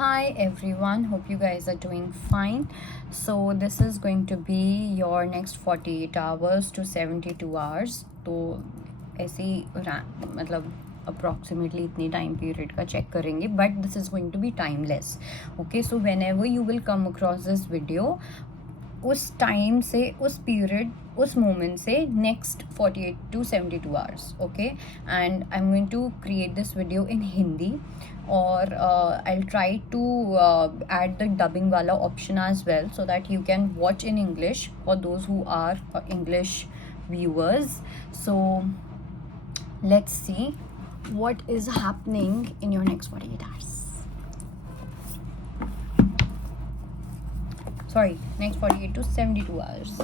Hi everyone, hope you guys are doing fine. So this is going to be your next 48 hours to 72 hours. तो ऐसे ही मतलब approximately इतनी time period का check करेंगे, but this is going to be timeless. Okay, so whenever you will come across this video, उस time से, उस period, उस मोमेंट से next 48 to 72 hours. Okay, and I am going to create this video in Hindi, और I'll try to add the dubbing wala option as well, so that you can watch in English for those who are English viewers. So let's see what is happening in your next 48 hours. Sorry, next 48 to 72 hours.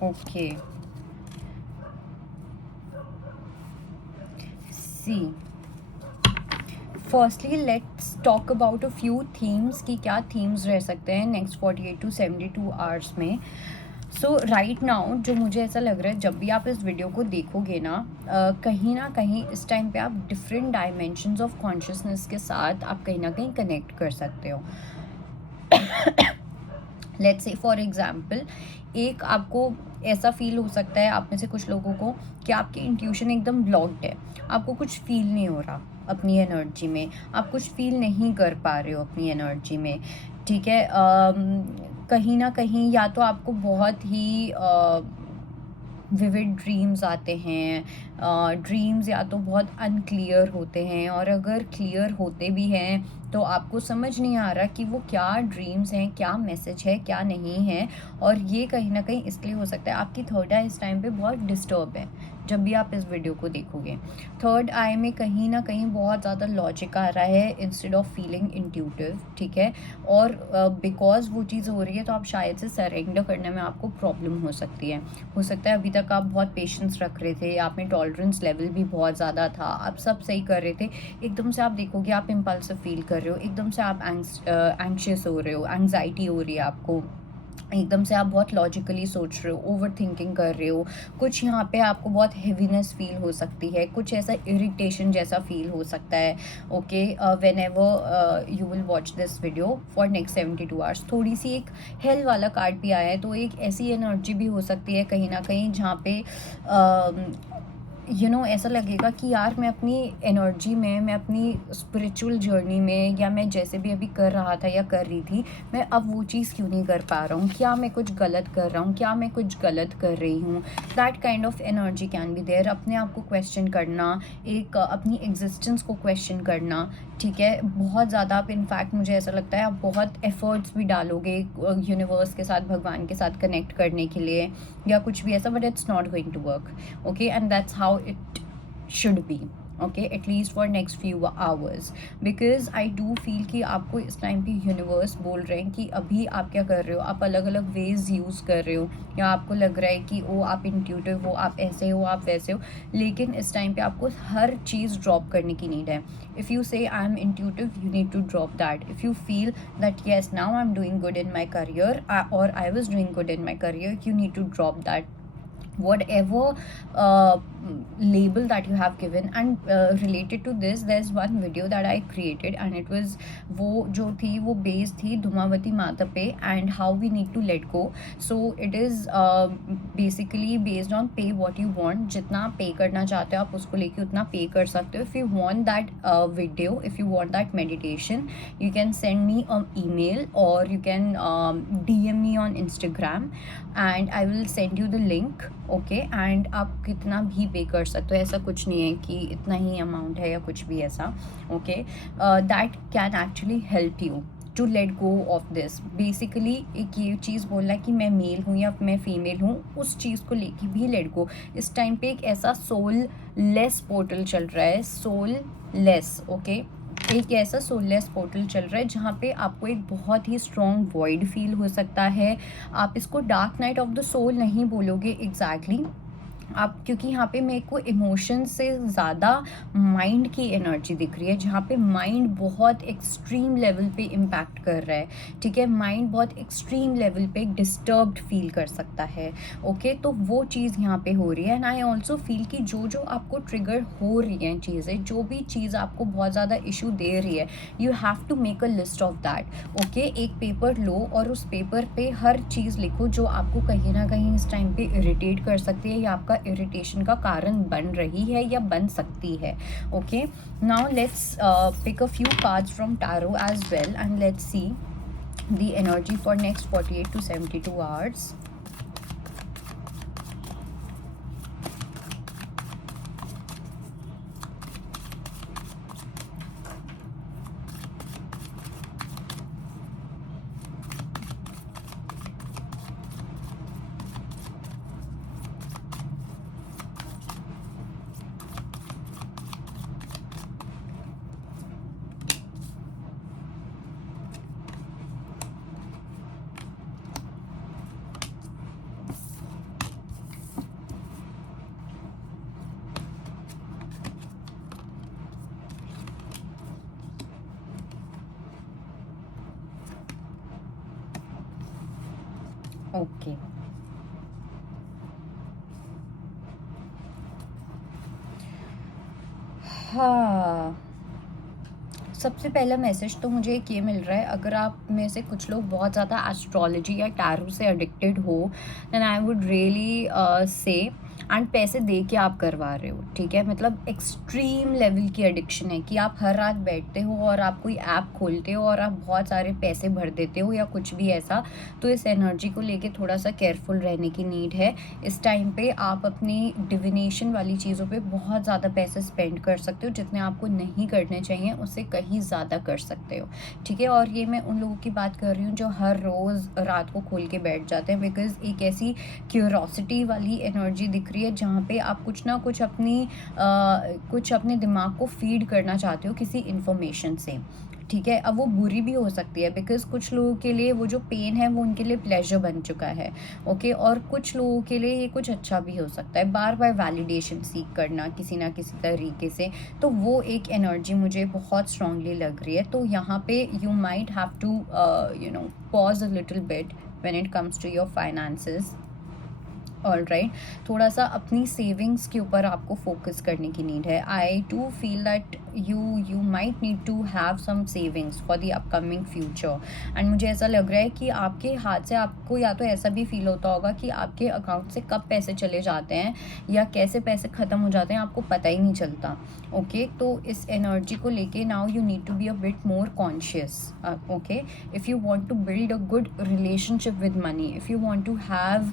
Okay. Okay. See. Firstly let's talk about a few themes कि क्या themes रह सकते हैं next 48 to 72 hours में. सो right now जो मुझे ऐसा लग रहा है, जब भी आप इस वीडियो को देखोगे ना कहीं इस टाइम पे आप डिफरेंट डायमेंशंस ऑफ कॉन्शियसनेस के साथ आप कहीं ना कहीं कनेक्ट कर सकते हो. लेट्स से फॉर एग्जाम्पल, एक आपको ऐसा फील हो सकता है आप में से कुछ लोगों को कि आपकी इंट्यूशन एकदम ब्लॉक्ड है, आपको कुछ फील नहीं हो रहा अपनी एनर्जी में, आप कुछ फील नहीं कर पा रहे हो अपनी एनर्जी में. ठीक है, कहीं ना कहीं या तो आपको बहुत ही विविड ड्रीम्स आते हैं, ड्रीम्स या तो बहुत अनक्लियर होते हैं, और अगर क्लियर होते भी हैं तो आपको समझ नहीं आ रहा कि वो क्या ड्रीम्स हैं, क्या मैसेज है, क्या नहीं है. और ये कहीं ना कहीं इसलिए हो सकता है आपकी थर्ड आई इस टाइम पे बहुत डिस्टर्ब है. जब भी आप इस वीडियो को देखोगे, थर्ड आई में कहीं ना कहीं बहुत ज़्यादा लॉजिक आ रहा है इंस्टेड ऑफ फीलिंग इंट्यूटिव. ठीक है, और बिकॉज वो चीज़ हो रही है तो आप शायद से सरेंडर करने में आपको प्रॉब्लम हो सकती है. हो सकता है अभी तक आप बहुत पेशेंस रख रहे थे, आप में टॉलरेंस लेवल भी बहुत ज़्यादा था, आप सब सही कर रहे थे, एकदम से आप देखोगे आप इम्पल्सिव फील कर रहे हो, एकदम से आप एंग्शियस हो रहे हो, एंग्जाइटी हो रही है आपको, एकदम से आप बहुत लॉजिकली सोच रहे हो, ओवर थिंकिंग कर रहे हो, कुछ यहाँ पे आपको बहुत हेवीनेस फील हो सकती है, कुछ ऐसा इरिटेशन जैसा फील हो सकता है. Okay, when ever you will watch this video for next 72 hours. थोड़ी सी एक हेल वाला कार्ड भी आया है, तो एक ऐसी एनर्जी भी हो सकती है कहीं ना कहीं जहाँ पे ऐसा लगेगा कि यार मैं अपनी एनर्जी में, मैं अपनी स्पिरिचुअल जर्नी में, या मैं जैसे भी अभी कर रहा था या कर रही थी, मैं अब वो चीज़ क्यों नहीं कर पा रहा हूँ, क्या मैं कुछ गलत कर रहा हूँ, क्या मैं कुछ गलत कर रही हूँ. That kind of energy can be there. अपने आप को क्वेश्चन करना, एक अपनी एग्जिस्टेंस को क्वेश्चन करना. ठीक है, बहुत ज़्यादा आप, इनफैक्ट मुझे ऐसा लगता है आप बहुत एफर्ट्स भी डालोगे यूनिवर्स के साथ, भगवान के साथ कनेक्ट करने के लिए या कुछ भी ऐसा, but it's not going to work. Okay, and that's how it should be. Okay, at least for next few hours, because I do feel कि आपको इस टाइम पे यूनिवर्स बोल रहे हैं कि अभी आप क्या कर रहे हो, आप अलग अलग वेज यूज़ कर रहे हो, या आपको लग रहा है कि ओ आप इंट्यूटिव हो, आप ऐसे हो, आप वैसे हो, लेकिन इस टाइम पे आपको हर चीज़ ड्रॉप करने की नीड है. If you say I am intuitive, you need to drop that. If you feel that yes now I am doing good in my career, और I was doing good in my career, you need to drop that, whatever label that you have given. And related to this, there's one video that I created, and it was वो जो थी वो based थी धूमावती माता पे, and how we need to let go. So it is basically based on pay what you want. जितना आप पे करना चाहते हो आप उसको लेके उतना पे कर सकते हो. If you want that video, if you want that meditation, you can send me an email, or you can DM me on Instagram, and I will send you the link. Okay, and आप कितना भी पे कर सकते हो, ऐसा कुछ नहीं है कि इतना ही अमाउंट है या कुछ भी ऐसा। Okay, that can actually help you to let go of this. Basically एक ये चीज़ बोलना कि मैं मेल हूँ या मैं फीमेल हूँ, उस चीज़ को लेके भी लेट गो। इस टाइम पे एक ऐसा सोल लेस पोर्टल चल रहा है, सोल लेस, ओके, एक ऐसा सोललेस पोर्टल चल रहा है जहाँ पे आपको एक बहुत ही स्ट्रॉन्ग वॉइड फील हो सकता है। आप इसको dark night of the soul नहीं बोलोगे एग्जैक्टली आप, क्योंकि यहाँ पे मेरे को इमोशन से ज़्यादा माइंड की एनर्जी दिख रही है, जहाँ पे माइंड बहुत एक्सट्रीम लेवल पे इम्पैक्ट कर रहा है। ठीक है, माइंड बहुत एक्सट्रीम लेवल पे डिस्टर्ब्ड फील कर सकता है। ओके, तो वो चीज़ यहाँ पे हो रही है। एंड आई ऑल्सो फील कि जो जो आपको ट्रिगर हो रही हैं चीज़ें, जो भी चीज़ आपको बहुत ज़्यादा इशू दे रही है, you have to make a list of that. Okay, एक पेपर लो और उस पेपर पे हर चीज़ लिखो जो आपको कहीं ना कहीं इस टाइम पे इरिटेट कर सकती है या आपका इरिटेशन का कारण बन रही है या बन सकती है। Okay, now let's pick a few cards from tarot as well and let's see the energy for next 48 to 72 hours. Okay, हाँ, सबसे पहला मैसेज तो मुझे एक ये मिल रहा है, अगर आप में से कुछ लोग बहुत ज़्यादा एस्ट्रोलॉजी या टैरो से एडिक्टेड हो, then I would really say, and पैसे दे के आप करवा रहे हो, ठीक है, मतलब एक्सट्रीम लेवल की एडिक्शन है कि आप हर रात बैठते हो और आप कोई ऐप खोलते हो और आप बहुत सारे पैसे भर देते हो या कुछ भी ऐसा। तो इस एनर्जी को लेके थोड़ा सा केयरफुल रहने की नीड है। इस टाइम पे आप अपनी डिविनेशन वाली चीज़ों पे बहुत ज़्यादा पैसे स्पेंड कर सकते हो, जितने आपको नहीं करने चाहिए उससे कहीं ज़्यादा कर सकते हो। ठीक है, और ये मैं उन लोगों की बात कर रही हूँ जो हर रोज़ रात को खोल के बैठ जाते हैं, बिकॉज एक ऐसी क्यूरोसिटी वाली एनर्जी दिख रही है जहाँ पे आप कुछ ना कुछ कुछ अपने दिमाग को फीड करना चाहते हो किसी इन्फॉर्मेशन से। ठीक है, अब वो बुरी भी हो सकती है, बिकॉज कुछ लोगों के लिए वो जो पेन है वो उनके लिए प्लेजर बन चुका है। ओके, और कुछ लोगों के लिए ये कुछ अच्छा भी हो सकता है, बार बार वैलिडेशन सीख करना किसी ना किसी तरीके से। तो वो एक एनर्जी मुझे बहुत स्ट्रांगली लग रही है। तो यहाँ पे you might have to pause a little bit when it comes to your finances. All right, थोड़ा सा अपनी सेविंग्स के ऊपर आपको फोकस करने की नीड है। I do feel that you might need to have some savings for the upcoming future. And मुझे ऐसा लग रहा है कि आपके हाथ से आपको या तो ऐसा भी फील होता होगा कि आपके अकाउंट से कब पैसे चले जाते हैं या कैसे पैसे ख़त्म हो जाते हैं, आपको पता ही नहीं चलता। ओके, तो इस एनर्जी को लेके now you need to be a bit more conscious. Okay, if you want to build a good relationship with money, if you want to have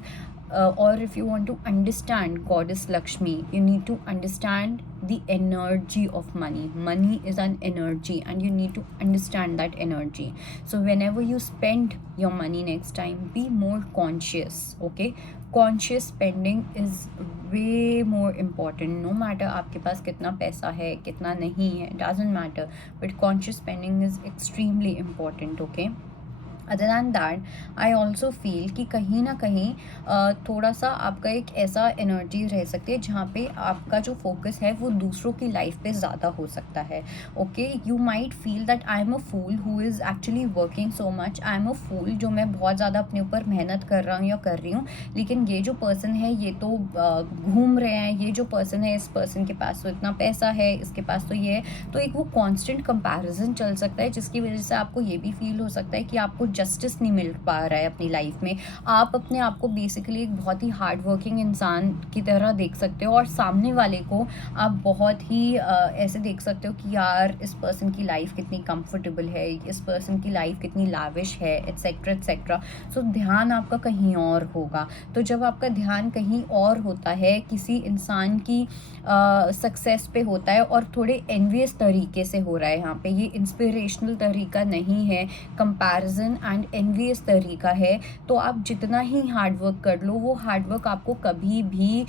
or if you want to understand goddess Lakshmi, you need to understand the energy of money. Money is an energy and you need to understand that energy. So whenever you spend your money next time, be more conscious. Okay, conscious spending is way more important. No matter आपके पास कितना पैसा है कितना नहीं है, doesn't matter, but conscious spending is extremely important. Okay, other than that I also feel कि कहीं ना कहीं थोड़ा सा आपका एक ऐसा एनर्जी रह सकती है जहाँ पे आपका जो फोकस है वो दूसरों की लाइफ पे ज़्यादा हो सकता है। Okay, you might feel that I am a fool who is actually working so much. I am a fool, जो मैं बहुत ज़्यादा अपने ऊपर मेहनत कर रहा हूँ या कर रही हूँ, लेकिन ये जो पर्सन है ये तो घूम रहे हैं, ये जो पर्सन है इस पर्सन के पास तो इतना पैसा है, इसके पास तो ये है। तो एक वो कॉन्स्टेंट कंपैरिजन चल सकता है जिसकी वजह से आपको ये भी फील हो सकता है कि आपको जस्टिस नहीं मिल पा रहा है अपनी लाइफ में, आप अपने आप को बेसिकली एक बहुत ही हार्ड वर्किंग इंसान की तरह देख सकते हो, और सामने वाले को आप बहुत ही ऐसे देख सकते हो कि यार इस पर्सन की लाइफ कितनी कंफर्टेबल है, इस पर्सन की लाइफ कितनी लाविश है, एट्सेट्रा एट्सेट्रा। सो ध्यान आपका कहीं और होगा। तो जब आपका ध्यान कहीं और होता है, किसी इंसान की सक्सेस पे होता है और थोड़े एनवियस तरीके से हो रहा है, यहाँ पे ये इंस्पिरेशनल तरीका नहीं है, कंपैरिजन एंड एनवियस तरीका है, तो आप जितना ही हार्ड वर्क कर लो, वो हार्ड वर्क आपको कभी भी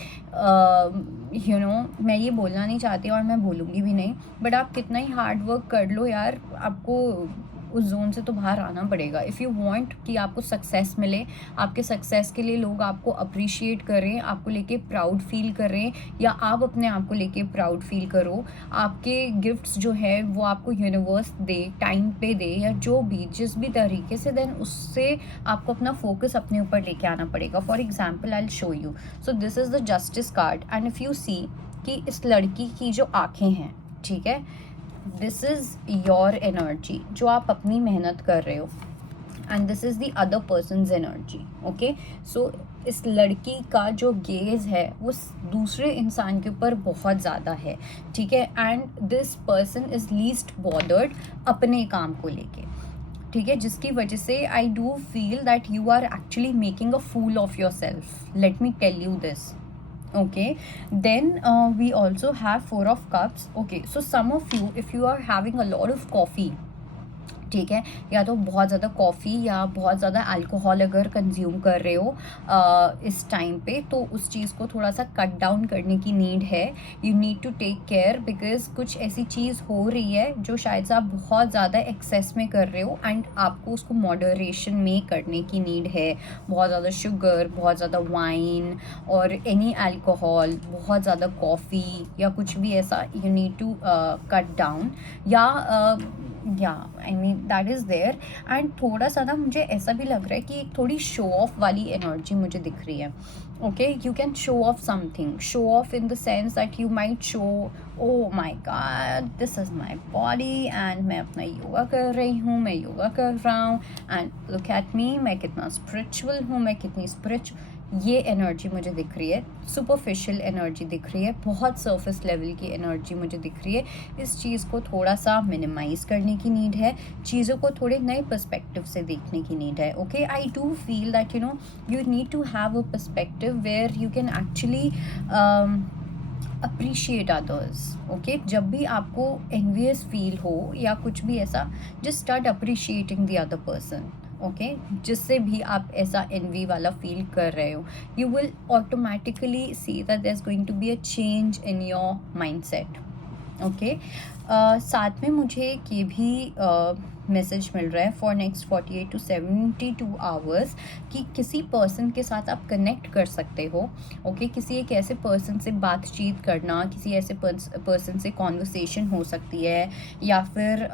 मैं ये बोलना नहीं चाहती और मैं बोलूँगी भी नहीं, बट आप कितना ही हार्ड वर्क कर लो यार, आपको उस जोन से तो बाहर आना पड़ेगा। इफ़ यू वांट कि आपको सक्सेस मिले, आपके सक्सेस के लिए लोग आपको अप्रिशिएट करें, आपको लेके प्राउड फील करें, या आप अपने आप को लेके प्राउड फील करो, आपके गिफ्ट्स जो है वो आपको यूनिवर्स दे, टाइम पे दे, या जो भी जिस भी तरीके से, देन उससे आपको अपना फोकस अपने ऊपर लेके आना पड़ेगा। For example I will show you. So this is the justice card, and if you see कि इस लड़की की जो आँखें हैं, ठीक है, दिस इज़ योर एनर्जी जो आप अपनी मेहनत कर रहे हो, and this is the other person's energy. Okay, so इस लड़की का जो गेज है वो दूसरे इंसान के ऊपर बहुत ज़्यादा है, ठीक है, and this person is least bothered अपने काम को लेके, ठीक है, जिसकी वजह से I do feel that you are actually making a fool of yourself, let me tell you this. Okay, then we also have Four of Cups. Okay, so some of you, if you are having a lot of coffee, ठीक है, या तो बहुत ज़्यादा coffee या बहुत ज़्यादा alcohol अगर कंज्यूम कर रहे हो इस टाइम पे, तो उस चीज़ को थोड़ा सा कट डाउन करने की नीड है। You need to take care, because कुछ ऐसी चीज़ हो रही है जो शायद से आप बहुत ज़्यादा एक्सेस में कर रहे हो, एंड आपको उसको मॉडरेशन में करने की नीड है। बहुत ज़्यादा शुगर, बहुत ज़्यादा वाइन और एनी अल्कोहल, बहुत ज़्यादा कॉफ़ी या कुछ भी ऐसा, you need to cut down, या I mean that is there. And थोड़ा सा ना मुझे ऐसा भी लग रहा है कि एक थोड़ी शो ऑफ वाली एनर्जी मुझे दिख रही है। Okay, you can show off something, show off in the sense that you might show, oh my god this is my body, and मैं अपना योगा कर रही हूँ, मैं योगा कर रहा हूँ, एंड लुक एट मी, मैं कितना स्पिरिचुअल हूँ, मैं कितनी स्पिरिचुअल, ये एनर्जी मुझे दिख रही है। सुपरफिशियल एनर्जी दिख रही है, बहुत सरफेस लेवल की एनर्जी मुझे दिख रही है। इस चीज़ को थोड़ा सा मिनिमाइज करने की नीड है, चीज़ों को थोड़े नए पर्सपेक्टिव से देखने की नीड है। Okay, I do feel that you need to have a perspective where you can actually appreciate others. Okay, जब भी आपको एनवियस फील हो या कुछ भी ऐसा, just start appreciating the other person. Okay, जिससे भी आप ऐसा एनवी वाला फील कर रहे हो, you will automatically see that there is going to be a change in your mindset. Okay, साथ में मुझे एक ये भी मैसेज मिल रहा है फॉर नेक्स्ट 48 to 72 आवर्स कि किसी पर्सन के साथ आप कनेक्ट कर सकते हो। ओके, किसी एक ऐसे पर्सन से बातचीत करना, किसी ऐसे पर्सन से कॉन्वर्सेशन हो सकती है, या फिर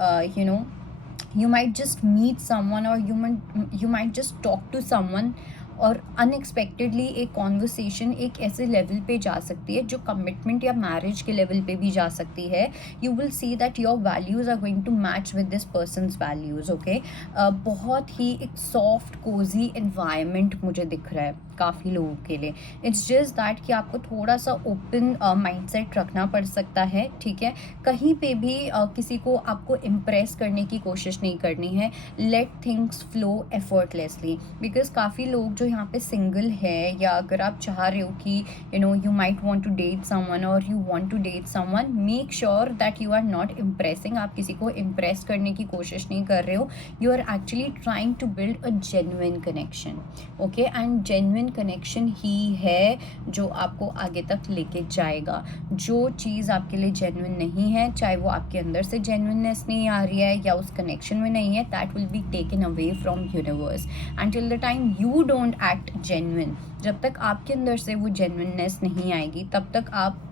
you might just meet someone, or you might just talk to someone, और अनएक्सपेक्टेडली एक कॉन्वर्सेशन एक ऐसे लेवल पे जा सकती है जो कमिटमेंट या मैरिज के लेवल पे भी जा सकती है। You will see that your values are going to match with this person's values. Okay, बहुत ही एक सॉफ्ट कोजी एनवायरनमेंट मुझे दिख रहा है काफ़ी लोगों के लिए। इट्स जस्ट दैट कि आपको थोड़ा सा ओपन माइंडसेट रखना पड़ सकता है, ठीक है, कहीं पे भी किसी को आपको इम्प्रेस करने की कोशिश नहीं करनी है। Let things flow effortlessly, because काफ़ी लोग जो यहाँ पे सिंगल है, या अगर आप चाह रहे हो कि you might want to date someone और you want to date someone, make sure that you are not impressing. आप किसी को इम्प्रेस करने की कोशिश नहीं कर रहे हो, you are actually trying to build a genuine connection. Okay, and genuine connection ही है जो आपको आगे तक लेके जाएगा। जो चीज़ आपके लिए जेन्युइन नहीं है, चाहे वो आपके अंदर से जेन्युइननेस नहीं आ रही है या उस कनेक्शन में नहीं है, that will be taken away from universe. And till the time you don't act genuine, जब तक आपके अंदर से वो जेन्युइननेस नहीं आएगी, तब तक आप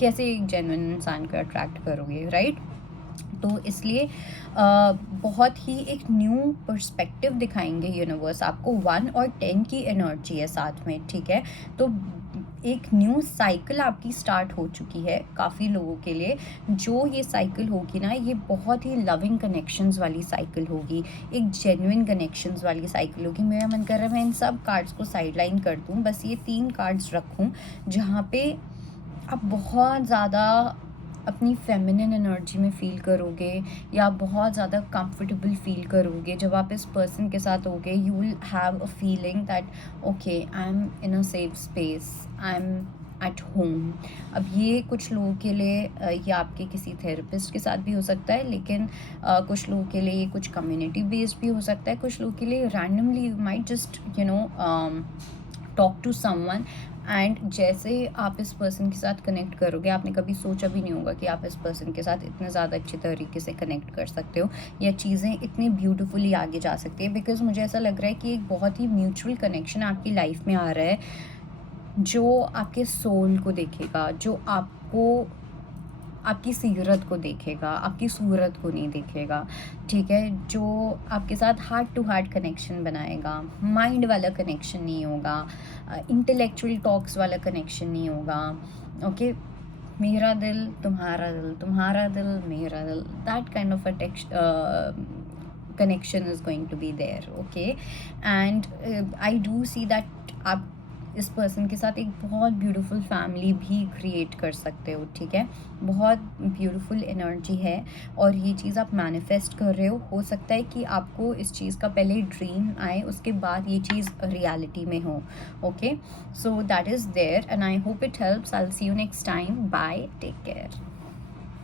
कैसे एक जेन्युइन इंसान को अट्रैक्ट करोगे, राइट? तो इसलिए बहुत ही एक न्यू पर्सपेक्टिव दिखाएंगे यूनिवर्स आपको। 1 और 10 की एनर्जी है साथ में, ठीक है, तो एक न्यू साइकिल आपकी स्टार्ट हो चुकी है काफ़ी लोगों के लिए। जो ये साइकिल होगी ना, ये बहुत ही लविंग कनेक्शंस वाली साइकिल होगी, एक जेन्युइन कनेक्शंस वाली साइकिल होगी। मेरा मन कर रहा है मैं इन सब कार्ड्स को साइडलाइन कर दूँ, बस ये 3 कार्ड्स रखूँ जहाँ पे आप बहुत ज़्यादा अपनी फेमिनिन एनर्जी में फ़ील करोगे, या आप बहुत ज़्यादा कंफर्टेबल फ़ील करोगे जब आप इस पर्सन के साथ होगे। You will have a feeling that okay, I am in a safe space, I am at home. अब ये कुछ लोगों के लिए ये आपके किसी थेरेपिस्ट के साथ भी हो सकता है, लेकिन कुछ लोगों के लिए ये कुछ कम्युनिटी बेस्ड भी हो सकता है। कुछ लोगों के लिए randomly you might just talk to someone, and जैसे आप इस पर्सन के साथ कनेक्ट करोगे, आपने कभी सोचा भी नहीं होगा कि आप इस पर्सन के साथ इतने ज़्यादा अच्छे तरीके से कनेक्ट कर सकते हो, या चीज़ें इतनी ब्यूटीफुली आगे जा सकती है। बिकॉज मुझे ऐसा लग रहा है कि एक बहुत ही म्यूचुअल कनेक्शन आपकी लाइफ में आ रहा है, जो आपके सोल को देखेगा, जो आपको आपकी सीरत को देखेगा, आपकी सूरत को नहीं देखेगा, ठीक है? जो आपके साथ हार्ट टू हार्ट कनेक्शन बनाएगा, माइंड वाला कनेक्शन नहीं होगा, इंटेलेक्चुअल टॉक्स वाला कनेक्शन नहीं होगा, ओके? मेरा दिल, तुम्हारा दिल, मेरा दिल, that kind of a connection is going to be there, okay? And I do see that आप इस पर्सन के साथ एक बहुत ब्यूटीफुल फैमिली भी क्रिएट कर सकते हो, ठीक है? बहुत ब्यूटीफुल एनर्जी है, और ये चीज़ आप मैनिफेस्ट कर रहे हो सकता है कि आपको इस चीज़ का पहले ड्रीम आए, उसके बाद ये चीज़ रियलिटी में हो, okay? So that is there, and I hope it helps. I will see you next time. Bye, take care.